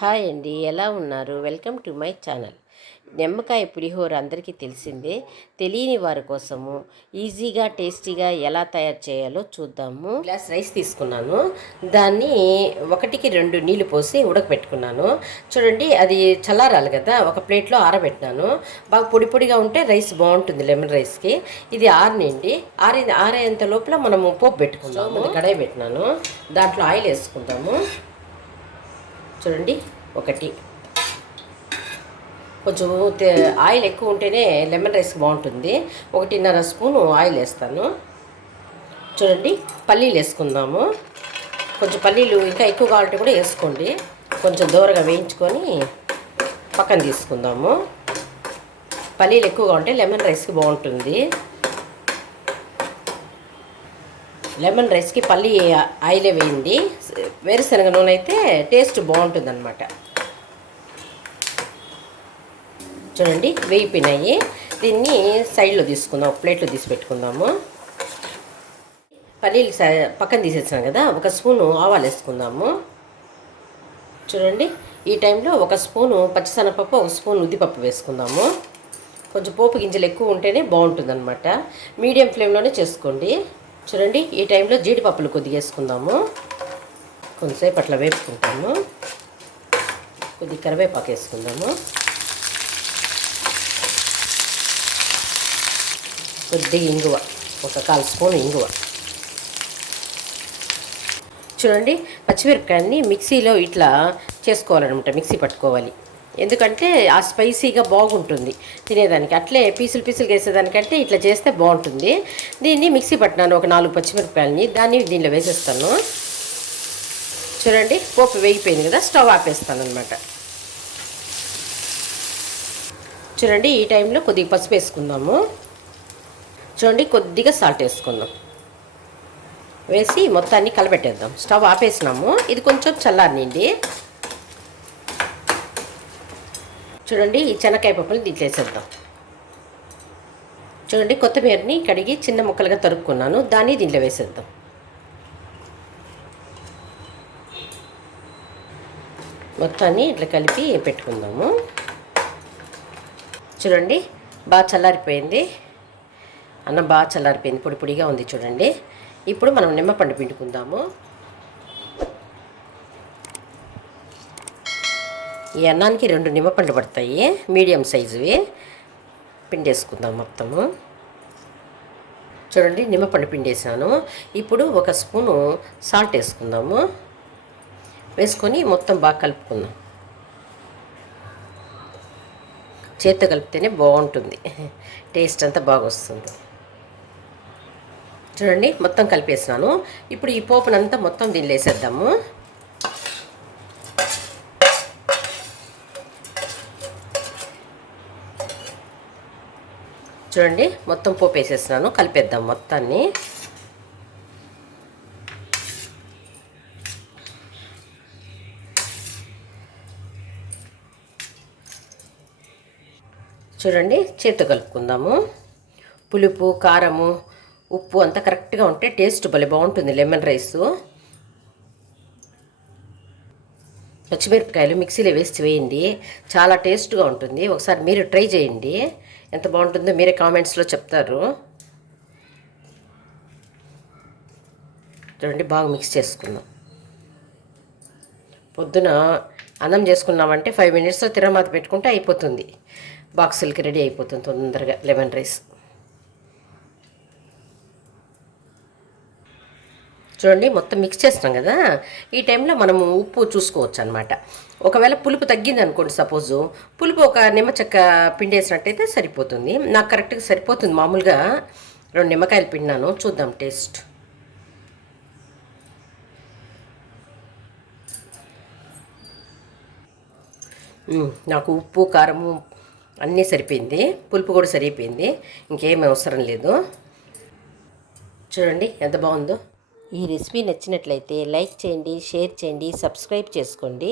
Hi అండి, ఎలా ఉన్నారు? Welcome to my channel. నిమ్మకాయ పులిహోర అందరికీ తెలిసిందే. తెలియని వారి కోసము ఈజీగా టేస్టీగా ఎలా తయారు చేయాలో చూద్దాము. గ్లాస్ రైస్ తీసుకున్నాను, దాన్ని 1-2 నీళ్ళు పోసి ఉడకబెట్టుకున్నాను. చూడండి, అది చల్లారాలి కదా, ఒక ప్లేట్లో ఆరబెట్టినాను. బాగా పొడి పొడిగా ఉంటే రైస్ బాగుంటుంది లెమన్ రైస్కి. ఇది ఆరనిండి ఆరేంత లోపల మనము పోపు పెట్టుకుందాము. కడాయి పెట్టినాను, దాంట్లో ఆయిల్ వేసుకుందాము. చూడండి, ఒకటి కొంచెం ఆయిల్ ఎక్కువ ఉంటేనే లెమన్ రైస్ బాగుంటుంది. 1.5 స్పూను ఆయిల్ వేస్తాను. చూడండి, పల్లీలు వేసుకుందాము. కొంచెం పల్లీలు ఇంకా ఎక్కువ కావాలంటే కూడా వేసుకోండి. కొంచెం దూరగా వేయించుకొని పక్కన తీసుకుందాము. పల్లీలు ఎక్కువగా ఉంటే లెమన్ రైస్కి బాగుంటుంది. లెమన్ రైస్కి పల్లి ఆయిలే వేయండి. వేరుశనగ నూనె అయితే టేస్ట్ బాగుంటుంది అన్నమాట. చూడండి, వేయిపోయినాయి. దీన్ని సైడ్లో తీసుకుందాం, ప్లేట్లో తీసి పెట్టుకుందాము. పల్లీలు పక్కన తీసేసాం కదా, 1 స్పూను ఆవాలు వేసుకుందాము. చూడండి, ఈ టైంలో 1 స్పూను పచ్చిశనగపప్పు, 1 స్పూన్ ఉద్దిపప్పు వేసుకుందాము. కొంచెం పోపు గింజలు ఎక్కువ ఉంటేనే బాగుంటుంది అన్నమాట. మీడియం ఫ్లేమ్లోనే చేసుకోండి. చూడండి, ఈ టైంలో జీడిపప్పులు కొద్దిగా వేసుకుందాము. కొంచెంసేపు అట్లా వేపుకుంటాము. కొద్దిగా కరివేపాకు వేసుకుందాము. కొద్దిగా ఇంగువ, 1/4 స్పూన్ ఇంగువ. చూడండి, పచ్చిమిరపకాయని మిక్సీలో ఇట్లా చేసుకోవాలన్నమాట, మిక్సీ పట్టుకోవాలి. ఎందుకంటే ఆ స్పైసీగా బాగుంటుంది తినేదానికి. అట్లే పీసులు వేసేదానికంటే ఇట్లా చేస్తే బాగుంటుంది. దీన్ని మిక్సీ పట్టినాను, ఒక 4 పచ్చిమిరపకాయలని, దాన్ని దీనిలో వేసేస్తాను. చూడండి, పోపు వేగిపోయింది కదా, స్టవ్ ఆపేస్తాను అనమాట. చూడండి, ఈ టైంలో కొద్దిగా పసుపు వేసుకుందాము. చూడండి, కొద్దిగా సాల్ట్ వేసుకుందాం. వేసి మొత్తాన్ని కలపెట్టేద్దాం. స్టవ్ ఆపేసినాము. ఇది కొంచెం చల్లారనిండి. చూడండి, ఈ శనక్కాయ పప్పులు దీంట్లో వేసేద్దాం. చూడండి, కొత్తిమీరని కడిగి చిన్న ముక్కలుగా తరుక్కున్నాను, దాన్ని దీంట్లో వేసేద్దాం. మొత్తాన్ని ఇట్లా కలిపి పెట్టుకుందాము. చూడండి, బాగా చల్లారిపోయింది. అన్నం బాగా చల్లారిపోయింది, పొడి పొడిగా ఉంది. చూడండి, ఇప్పుడు మనం నిమ్మపండు పిండుకుందాము. ఈ అన్నానికి 2 నిమ్మపండు పడతాయి, మీడియం సైజువి. పిండేసుకుందాం మొత్తము. చూడండి, నిమ్మపండు పిండేసాను. ఇప్పుడు 1 స్పూను సాల్ట్ వేసుకుందాము. వేసుకొని మొత్తం బాగా కలుపుకుందాం. చేత్తో కలిపితేనే బాగుంటుంది, టేస్ట్ అంతా బాగా వస్తుంది. చూడండి, మొత్తం కలిపేసినాను. ఇప్పుడు ఈ పోపునంతా మొత్తం దీనిలో వేసేద్దాము. చూడండి, మొత్తం పోపు వేసేసినాను. కలిపేద్దాం మొత్తాన్ని. చూడండి, చేత్తో కలుపుకుందాము. పులుపు, కారము, ఉప్పు అంతా కరెక్ట్గా ఉంటే టేస్ట్ భలే బాగుంటుంది లెమన్ రైసు. పచ్చిమిరపకాయలు మిక్సీలో వేసి వేయండి, చాలా టేస్ట్గా ఉంటుంది. ఒకసారి మీరు ట్రై చేయండి, ఎంత బాగుంటుందో మీరే కామెంట్స్లో చెప్తారు. చూడండి, బాగా మిక్స్ చేసుకుందాం. పొద్దున అన్నం చేసుకున్నామంటే 5 మినిట్స్లో తిరమాత పెట్టుకుంటే అయిపోతుంది. బాక్సులకి రెడీ అయిపోతుంది తొందరగా లెమన్ రైస్. చూడండి, మొత్తం మిక్స్ చేస్తున్నాం కదా, ఈ టైంలో మనము ఉప్పు చూసుకోవచ్చు అనమాట. ఒకవేళ పులుపు తగ్గింది అనుకోండి, సపోజు పులుపు ఒక నిమ్మ చెక్క పిండేసినట్టయితే సరిపోతుంది. నాకు కరెక్ట్గా సరిపోతుంది. మామూలుగా 2 నిమ్మకాయలు పిండినాను, చూద్దాం టేస్ట్. నాకు ఉప్పు, కారము అన్నీ సరిపోయింది, పులుపు కూడా సరిపోయింది, ఇంకేం అవసరం లేదు. చూడండి ఎంత బాగుందో. ఈ రెసిపీ నచ్చినట్లయితే లైక్ చేయండి, షేర్ చేయండి, సబ్స్క్రైబ్ చేసుకోండి.